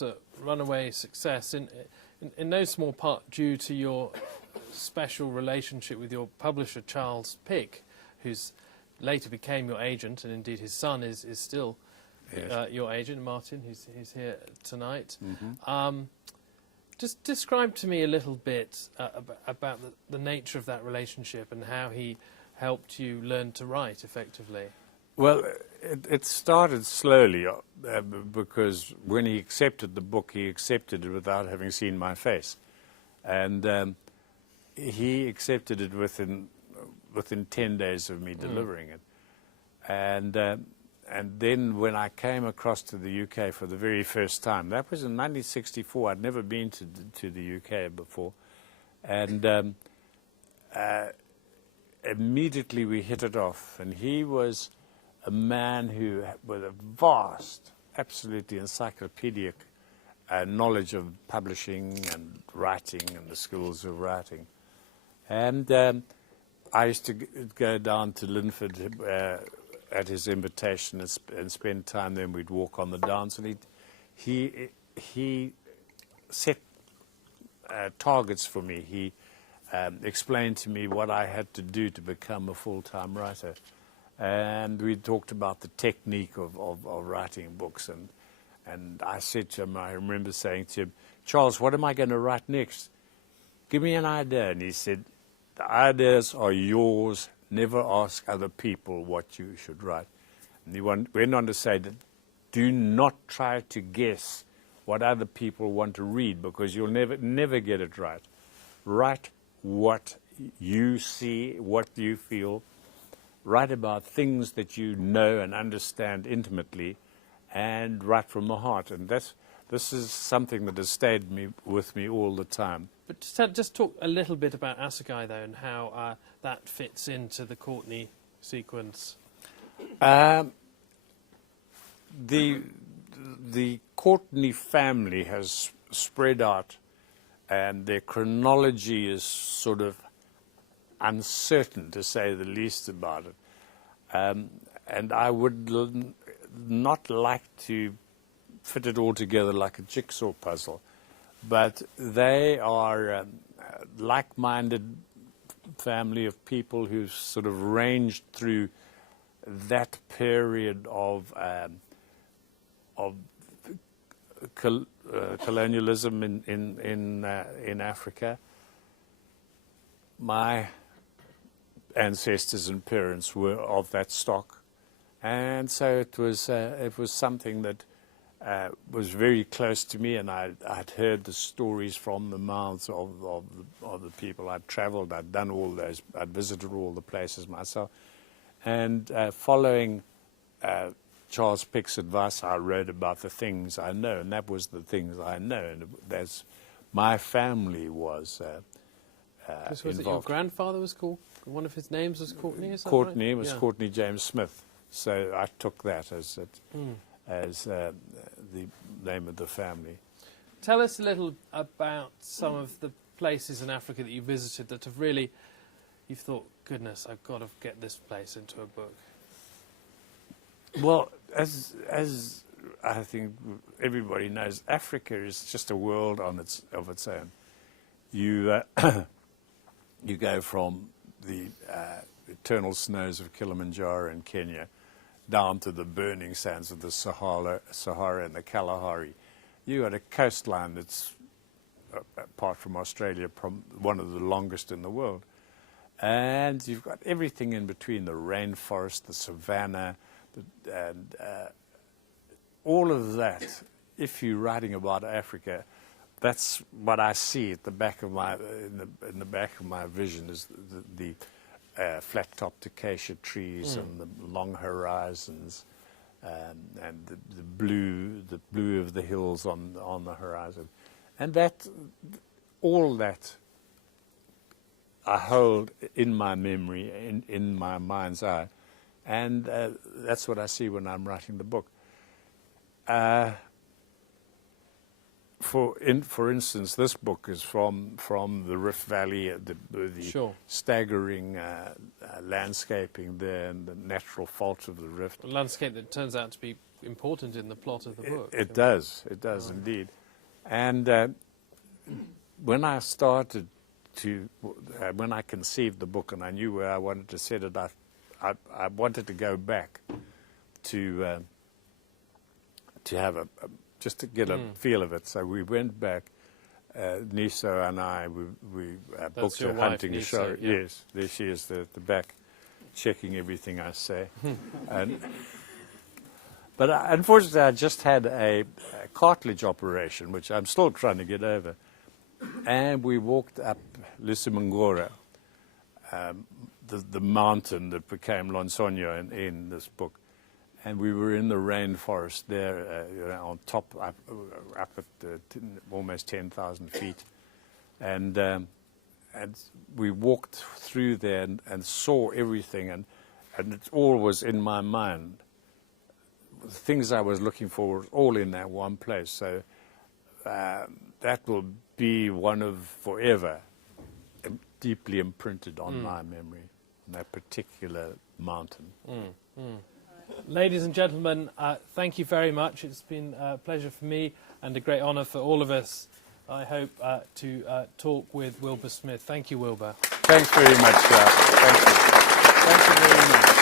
was a runaway success, in no small part due to your special relationship with your publisher, Charles Pick, who's later became your agent, and indeed his son is still your agent, Martin, who's here tonight. Mm-hmm. Just describe to me a little bit about the nature of that relationship and how he helped you learn to write effectively. Well, it started slowly because when he accepted the book, he accepted it without having seen my face. And he accepted it within 10 days of me delivering it. And then when I came across to the UK for the very first time, that was in 1964. I'd never been to the UK before. And immediately we hit it off. And he was a man who, with a vast, absolutely encyclopedic knowledge of publishing and writing and the schools of writing. And I used to go down to Linford at his invitation and spend time there. We'd walk on the downs, and he set targets for me. He explained to me what I had to do to become a full-time writer. And we talked about the technique of writing books. And I said to him, I remember saying to him, Charles, what am I going to write next? Give me an idea. And he said, the ideas are yours. Never ask other people what you should write. And he went on to say that do not try to guess what other people want to read, because you'll never get it right. Write what you see, what you feel. Write about things that you know and understand intimately, and write from the heart. And this is something that has stayed with me all the time. But just talk a little bit about Assegai, though, and how that fits into the Courtney sequence. The Courtney family has spread out, and their chronology is sort of uncertain, to say the least, about it. And I would not like to fit it all together like a jigsaw puzzle. But they are a like-minded family of people who've sort of ranged through that period of colonialism in Africa. My ancestors and parents were of that stock, and so it was something that was very close to me, and I'd heard the stories from the mouths of the people. I'd travelled, I'd done all those, I'd visited all the places myself, and following Charles Pick's advice, I wrote about the things I know, and that was the things I know, and that's my family was Was involved. it your grandfather was called? One of his names was Courtney, is that Courtney right? was Courtney James Smith, so I took that as the name of the family. Tell us a little about some of the places in Africa that you visited that have really, you've thought, goodness, I've got to get this place into a book. Well, as I think everybody knows, Africa is just a world of its own. You you go from the eternal snows of Kilimanjaro in Kenya down to the burning sands of the Sahara and the Kalahari. You got a coastline that's, apart from Australia, one of the longest in the world. And you've got everything in between, the rainforest, the savanna, and all of that. If you're writing about Africa, that's what I see at the back of my, in the back of my vision, is the flat-topped acacia trees and the long horizons, and the blue of the hills on the horizon, and all that I hold in my memory, in my mind's eye, and that's what I see when I'm writing the book. For instance, this book is from the Rift Valley, the staggering landscaping there, and the natural fault of the rift. A landscape that turns out to be important in the plot of the book. It does indeed. And when I started when I conceived the book and I knew where I wanted to set it, I wanted to go back to have just to get a feel of it. So we went back. Niso and I, we booked a hunting Niso, show. yeah. Yes, there she is, at the back, checking everything I say. But unfortunately, I just had a cartilage operation, which I'm still trying to get over. And we walked up Lisimangora, the mountain that became Lonsonio in this book. And we were in the rainforest there, on top, up at almost 10,000 feet. And we walked through there and saw everything, and it all was in my mind. The things I was looking for were all in that one place. So that will be one of forever, deeply imprinted on my memory, that particular mountain. Ladies and gentlemen, thank you very much. It's been a pleasure for me and a great honour for all of us, I hope, to talk with Wilbur Smith. Thank you, Wilbur. Thanks very much, Giles. Thank you. Thank you very much.